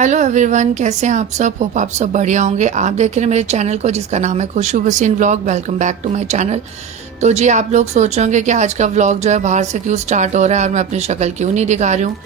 Hello everyone, कैसे हैं आप सब। होप आप सब बढ़िया होंगे। आप देख रहे हैं मेरे चैनल को जिसका नाम है Khushboo Baseen vlog. Welcome back to my channel. तो जी आप लोग सोच रहे होंगे कि आज का व्लॉग जो है बाहर से क्यों स्टार्ट हो रहा है और मैं अपनी शक्ल क्यों नहीं दिखा रही हूँ।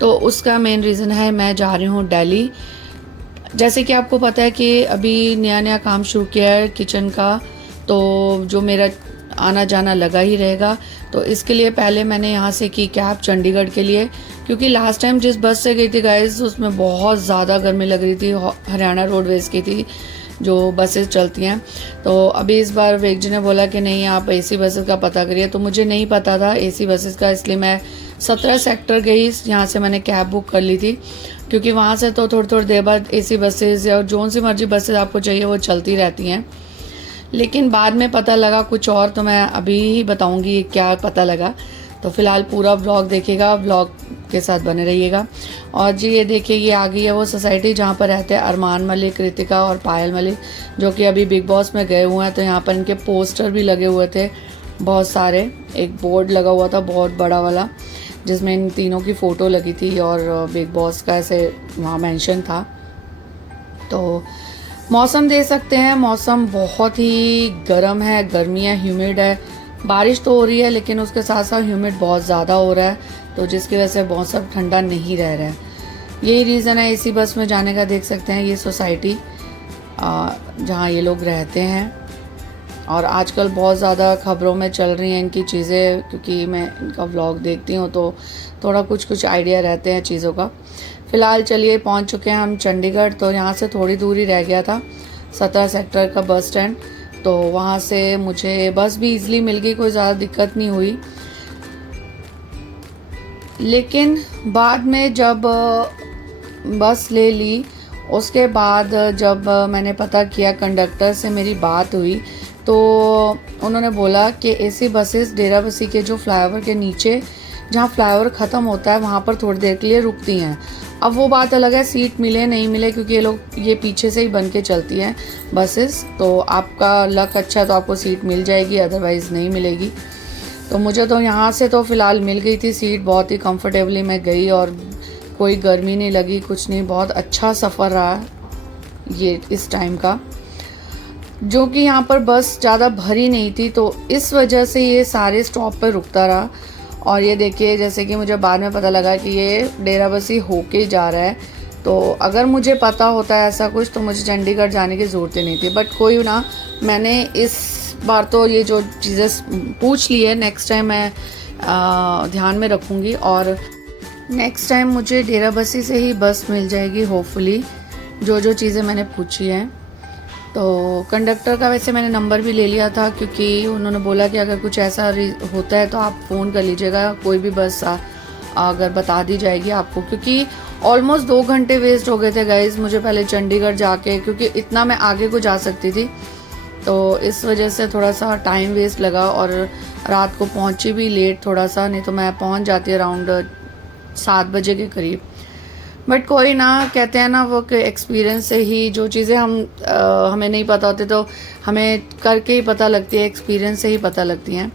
तो उसका मेन रीज़न है मैं जा रही हूँ दिल्ली। जैसे कि आपको पता है कि अभी नया नया काम शुरू किया है किचन का, तो जो मेरा आना जाना लगा ही रहेगा। तो इसके लिए पहले मैंने यहाँ से की कैब चंडीगढ़ के लिए, क्योंकि लास्ट टाइम जिस बस से गई थी गाइस उसमें बहुत ज़्यादा गर्मी लग रही थी। हरियाणा रोडवेज़ की थी जो बसेस चलती हैं। तो अभी इस बार वेग जी ने बोला कि नहीं आप एसी बसेस का पता करिए। तो मुझे नहीं पता था एसी बसेस का, इसलिए मैं 17 सेक्टर गई। यहाँ से मैंने कैब बुक कर ली थी, क्योंकि वहाँ से तो थोड़ी देर बाद एसी बसेस या जो सी मर्जी बसेस आपको चाहिए वो चलती रहती हैं। लेकिन बाद में पता लगा कुछ और, तो मैं अभी ही बताऊंगी क्या पता लगा। तो फिलहाल पूरा व्लॉग देखिएगा, व्लॉग के साथ बने रहिएगा। और जी ये देखिए, ये आ गई है वो सोसाइटी जहाँ पर रहते हैं अरमान मलिक, कृतिका और पायल मलिक, जो कि अभी बिग बॉस में गए हुए हैं। तो यहाँ पर इनके पोस्टर भी लगे हुए थे बहुत सारे। एक बोर्ड लगा हुआ था बहुत बड़ा वाला जिसमें इन तीनों की फ़ोटो लगी थी और बिग बॉस का ऐसे वहाँ मेंशन था। तो मौसम दे सकते हैं, मौसम बहुत ही गर्म है, गर्मी है, ह्यूमिड है। बारिश तो हो रही है लेकिन उसके साथ साथ ह्यूमिड बहुत ज़्यादा हो रहा है, तो जिसकी वजह से मौसम ठंडा नहीं रह रहा है। यही रीज़न है एसी बस में जाने का। देख सकते हैं ये सोसाइटी जहाँ ये लोग रहते हैं। और आजकल बहुत ज़्यादा खबरों में चल रही हैं इनकी चीज़ें, क्योंकि मैं इनका व्लॉग देखती हूँ तो थोड़ा कुछ आइडिया रहते हैं चीज़ों का। फ़िलहाल चलिए पहुँच चुके हैं हम चंडीगढ़। तो यहाँ से थोड़ी दूर ही रह गया था 17 सेक्टर का बस स्टैंड। तो वहाँ से मुझे बस भी इजीली मिल गई, कोई ज़्यादा दिक्कत नहीं हुई। लेकिन बाद में जब बस ले ली उसके बाद जब मैंने पता किया, कंडक्टर से मेरी बात हुई, तो उन्होंने बोला कि एसी बसेस डेराबस्सी के जो फ्लाईओवर के नीचे जहाँ फ्लाईओवर ख़त्म होता है वहाँ पर थोड़ी देर के लिए रुकती हैं। अब वो बात अलग है सीट मिले नहीं मिले, क्योंकि ये पीछे से ही बन के चलती हैं बसेस। तो आपका लक अच्छा है तो आपको सीट मिल जाएगी, अदरवाइज़ नहीं मिलेगी। तो मुझे तो यहाँ से तो फ़िलहाल मिल गई थी सीट, बहुत ही कंफर्टेबली मैं गई और कोई गर्मी नहीं लगी, कुछ नहीं। बहुत अच्छा सफ़र रहा ये इस टाइम का, जो कि यहाँ पर बस ज़्यादा भरी नहीं थी, तो इस वजह से ये सारे स्टॉप पर रुकता रहा। और ये देखिए, जैसे कि मुझे बाद में पता लगा कि ये डेराबस्सी होके जा रहा है। तो अगर मुझे पता होता है ऐसा कुछ तो मुझे चंडीगढ़ जाने की ज़रूरत ही नहीं थी। बट कोई ना, मैंने इस बार तो ये जो चीज़ें पूछ ली है, नेक्स्ट टाइम मैं ध्यान में रखूँगी। और नेक्स्ट टाइम मुझे डेराबस्सी से ही बस मिल जाएगी होपफुली, जो चीज़ें मैंने पूछी हैं। तो कंडक्टर का वैसे मैंने नंबर भी ले लिया था, क्योंकि उन्होंने बोला कि अगर कुछ ऐसा होता है तो आप फ़ोन कर लीजिएगा, कोई भी बस अगर बता दी जाएगी आपको। क्योंकि ऑलमोस्ट 2 घंटे वेस्ट हो गए थे गाइज़ मुझे पहले चंडीगढ़ जाके, क्योंकि इतना मैं आगे को जा सकती थी। तो इस वजह से थोड़ा सा टाइम वेस्ट लगा और रात को पहुंची भी लेट थोड़ा सा, नहीं तो मैं पहुंच जाती अराउंड 7 बजे के करीब। बट कोई ना, कहते हैं ना वो एक्सपीरियंस से ही जो चीज़ें हमें नहीं पता होती तो हमें करके ही पता लगती है, एक्सपीरियंस से ही पता लगती हैं।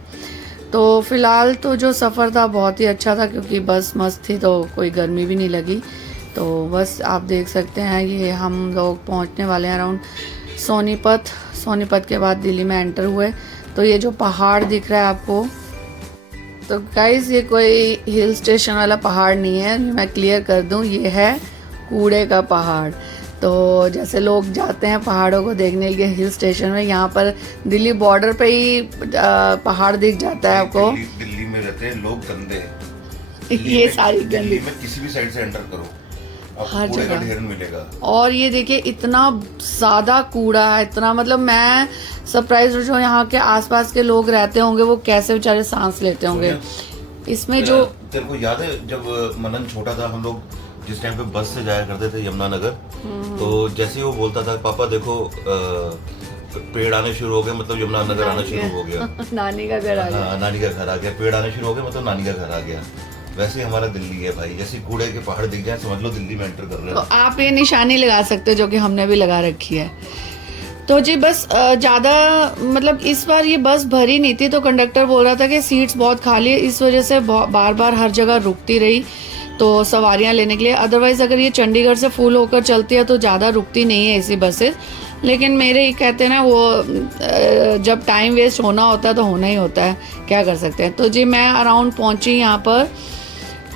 तो फ़िलहाल तो जो सफ़र था बहुत ही अच्छा था, क्योंकि बस मस्त थी तो कोई गर्मी भी नहीं लगी। तो बस आप देख सकते हैं ये हम लोग पहुंचने वाले हैं अराउंड सोनीपत के बाद दिल्ली में एंटर हुए। तो ये जो पहाड़ दिख रहा है आपको, तो गाइस ये कोई हिल स्टेशन वाला पहाड़ नहीं है, मैं क्लियर कर दूं, ये है कूड़े का पहाड़। तो जैसे लोग जाते हैं पहाड़ों को देखने के लिए हिल स्टेशन में, यहाँ पर दिल्ली बॉर्डर पे ही पहाड़ दिख जाता है आपको। दिल्ली में रहते हैं लोग गंदे, ये सारी गंदी, दिल्ली में किसी भी साइड से एंटर करो हर कूड़े का जगह ढेर मिलेगा। और ये देखिए इतना ज़्यादा कूड़ा है, इतना, मतलब मैं सरप्राइज हूँ जो यहाँ के आसपास के लोग रहते होंगे वो कैसे बेचारे सांस लेते होंगे इसमें। जो तेरे को याद है जब मनन छोटा था, हम लोग जिस टाइम पे बस से जाया करते थे यमुनानगर, तो जैसे ही वो बोलता था पापा देखो पेड़ आने शुरू हो गए, मतलब यमुनानगर आना शुरू हो गया नानी का घर आ गया। हाँ, नानी का घर आ गया, पेड़ आने शुरू हो गए मतलब नानी का घर आ गया। वैसे ही हमारा दिल्ली है भाई, जैसे कूड़े के पहाड़ दिख जाए समझ लो दिल्ली में एंटर कर रहे तो हैं। आप ये निशानी लगा सकते हो जो कि हमने भी लगा रखी है। तो जी बस ज़्यादा, मतलब इस बार ये बस भरी नहीं थी, तो कंडक्टर बोल रहा था कि सीट्स बहुत खाली है, इस वजह से बार बार हर जगह रुकती रही। तो सवारियां लेने के लिए। अदरवाइज़ अगर ये चंडीगढ़ से फुल होकर चलती है तो ज़्यादा रुकती नहीं है ऐसी बसेस, लेकिन मेरे ही कहते हैं ना वो जब टाइम वेस्ट होना होता है तो होना ही होता है, क्या कर सकते हैं। तो जी मैं अराउंड पहुंची यहाँ पर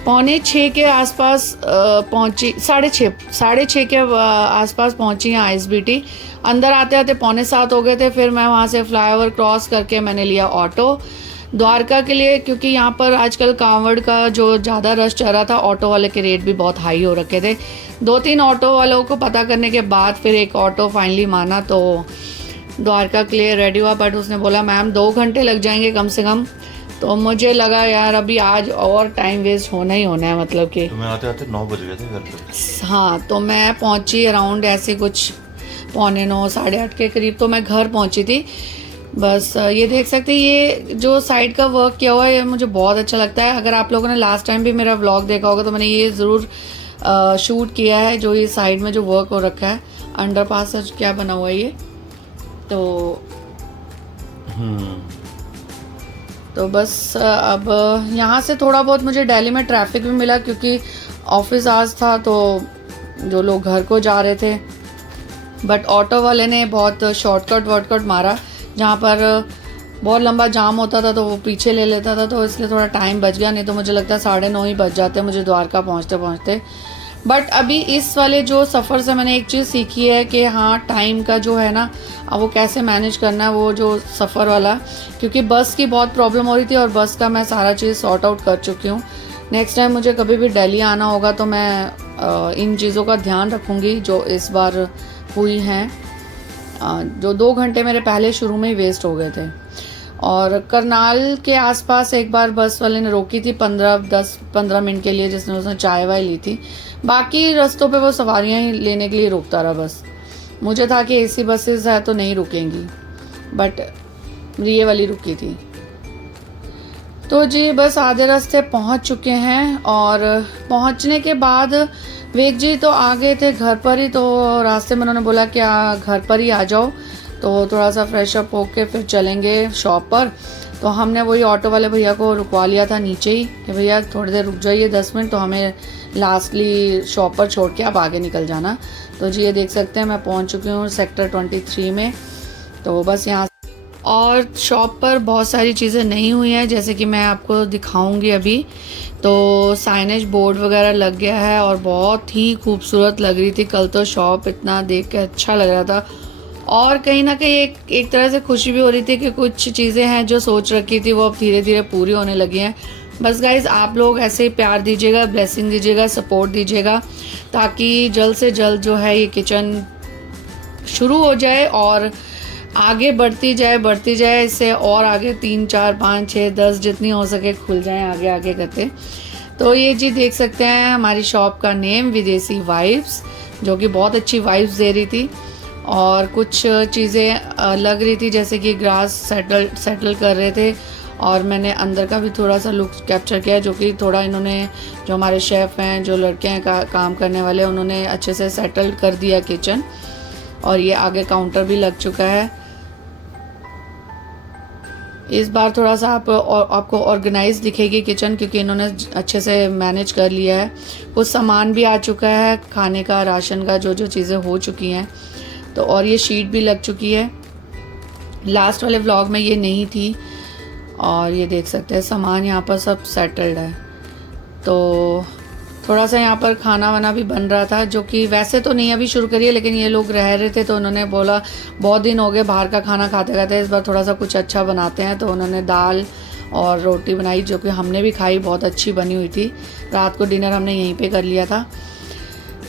5:45 के आसपास पहुंची, 6:30 के आसपास पहुंची यहाँ ISBT। अंदर आते आते 6:45 हो गए थे। फिर मैं वहाँ से फ्लाईओवर क्रॉस करके मैंने लिया ऑटो द्वारका के लिए, क्योंकि यहाँ पर आजकल कांवड़ का जो ज़्यादा रश चल रहा था, ऑटो वाले के रेट भी बहुत हाई हो रखे थे। 2-3 ऑटो वालों को पता करने के बाद फिर एक ऑटो फाइनली माना तो द्वारका के लिए रेडी हुआ। बट उसने बोला मैम 2 घंटे लग जाएंगे कम से कम। तो मुझे लगा यार अभी आज और टाइम वेस्ट होना ही होना है, मतलब कि तो मैं आते आते 9 बज गए थे घर पे। हाँ, तो मैं पहुंची अराउंड ऐसे कुछ 8:45 8:30 के करीब तो मैं घर पहुंची थी। बस ये देख सकते हैं, ये जो साइड का वर्क किया हुआ है ये मुझे बहुत अच्छा लगता है। अगर आप लोगों ने लास्ट टाइम भी मेरा व्लॉग देखा होगा तो मैंने ये ज़रूर शूट किया है, जो ये साइड में जो वर्क हो रखा है। अंडरपास क्या बना हुआ है ये, तो बस अब यहाँ से थोड़ा बहुत मुझे दिल्ली में ट्रैफिक भी मिला, क्योंकि ऑफिस आज था तो जो लोग घर को जा रहे थे। बट ऑटो वाले ने बहुत शॉर्टकट मारा, जहाँ पर बहुत लंबा जाम होता था तो वो पीछे ले लेता था, तो इसलिए थोड़ा टाइम बच गया। नहीं तो मुझे लगता है 9:30 ही बज जाते मुझे द्वारका पहुँचते। बट अभी इस वाले जो सफ़र से मैंने एक चीज़ सीखी है कि हाँ, टाइम का जो है ना, अब वो कैसे मैनेज करना है, वो जो सफ़र वाला, क्योंकि बस की बहुत प्रॉब्लम हो रही थी और बस का मैं सारा चीज़ सॉर्ट आउट कर चुकी हूँ। नेक्स्ट टाइम मुझे कभी भी दिल्ली आना होगा तो मैं इन चीज़ों का ध्यान रखूँगी जो इस बार हुई हैं। जो 2 घंटे मेरे पहले शुरू में ही वेस्ट हो गए थे। और करनाल के आसपास एक बार बस वाले ने रोकी थी 10-15 मिनट के लिए, जिसने उसने चाय वाय ली थी। बाकी रास्तों पे वो सवारियां ही लेने के लिए रोकता रहा बस। मुझे था कि AC बसेस है तो नहीं रुकेंगी, बट ये वाली रुकी थी। तो जी बस आधे रास्ते पहुंच चुके हैं, और पहुंचने के बाद वेग जी तो आ गए थे घर पर ही। तो रास्ते में उन्होंने बोला कि घर पर ही आ जाओ, तो थोड़ा सा फ्रेश अप होके फिर चलेंगे शॉप पर। तो हमने वही ऑटो वाले भैया को रुकवा लिया था नीचे ही कि भैया थोड़ी देर रुक जाइए 10 मिनट, तो हमें लास्टली शॉप पर छोड़ के आप आगे निकल जाना। तो जी ये देख सकते हैं मैं पहुंच चुकी हूँ सेक्टर 23 में। तो बस यहाँ और शॉप पर बहुत सारी चीज़ें नहीं हुई हैं, जैसे कि मैं आपको दिखाऊंगी अभी। तो साइनेज बोर्ड वगैरह लग गया है और बहुत ही खूबसूरत लग रही थी। कल तो शॉप इतना देख के अच्छा लग रहा था, और कहीं ना कहीं एक तरह से खुशी भी हो रही थी कि कुछ चीज़ें हैं जो सोच रखी थी वो अब धीरे धीरे पूरी होने लगी हैं। बस गाइज आप लोग ऐसे ही प्यार दीजिएगा, ब्लेसिंग दीजिएगा, सपोर्ट दीजिएगा, ताकि जल्द से जल्द जो है ये किचन शुरू हो जाए और आगे बढ़ती जाए इससे और आगे 3, 4, 5, 6, 10 जितनी हो सके खुल जाएं आगे आगे करते। तो ये जी देख सकते हैं हमारी शॉप का नेम विदेशी वाइब्स, जो कि बहुत अच्छी वाइब्स दे रही थी। और कुछ चीज़ें लग रही थी जैसे कि ग्रास सेटल कर रहे थे, और मैंने अंदर का भी थोड़ा सा लुक कैप्चर किया, जो कि थोड़ा इन्होंने जो हमारे शेफ़ हैं, जो लड़के हैं काम करने वाले, उन्होंने अच्छे से सेटल कर दिया किचन। और ये आगे काउंटर भी लग चुका है। इस बार थोड़ा सा आपको ऑर्गेनाइज दिखेगी किचन, क्योंकि इन्होंने अच्छे से मैनेज कर लिया है। कुछ सामान भी आ चुका है खाने का, राशन का, जो चीज़ें हो चुकी हैं। तो और ये शीट भी लग चुकी है, लास्ट वाले व्लॉग में ये नहीं थी। और ये देख सकते हैं सामान यहाँ पर सब सेटल्ड है। तो थोड़ा सा यहाँ पर खाना वाना भी बन रहा था, जो कि वैसे तो नहीं अभी शुरू करिए, लेकिन ये लोग रह रहे थे तो उन्होंने बोला बहुत दिन हो गए बाहर का खाना खाते खाते, इस बार थोड़ा सा कुछ अच्छा बनाते हैं। तो उन्होंने दाल और रोटी बनाई, जो कि हमने भी खाई, बहुत अच्छी बनी हुई थी। रात को डिनर हमने यहीं पे कर लिया था।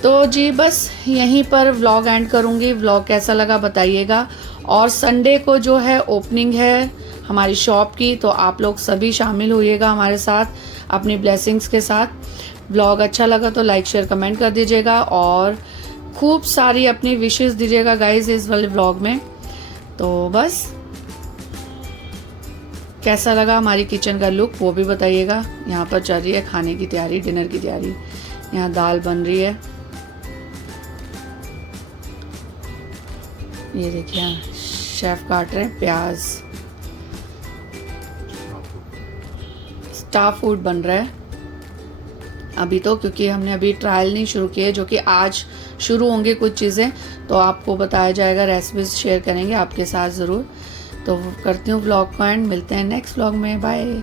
तो जी बस यहीं पर व्लॉग एंड करूँगी। व्लॉग कैसा लगा बताइएगा। और संडे को जो है ओपनिंग है हमारी शॉप की, तो आप लोग सभी शामिल होइएगा हमारे साथ अपनी ब्लेसिंग्स के साथ। व्लॉग अच्छा लगा तो लाइक शेयर कमेंट कर दीजिएगा, और खूब सारी अपनी विशेस दीजिएगा गाइज इस वाले व्लॉग में। तो बस कैसा लगा हमारी किचन का लुक वो भी बताइएगा। यहाँ पर चल रही है खाने की तैयारी, डिनर की तैयारी। यहाँ दाल बन रही है, ये देखिए शेफ काट रहे हैं प्याज। स्टार फूड बन रहा है। अभी तो, क्योंकि हमने अभी ट्रायल नहीं शुरू किए, जो कि आज शुरू होंगे कुछ चीज़ें, तो आपको बताया जाएगा, रेसिपीज शेयर करेंगे आपके साथ ज़रूर। तो करती हूँ व्लॉग को एंड, मिलते हैं नेक्स्ट व्लॉग में, बाय।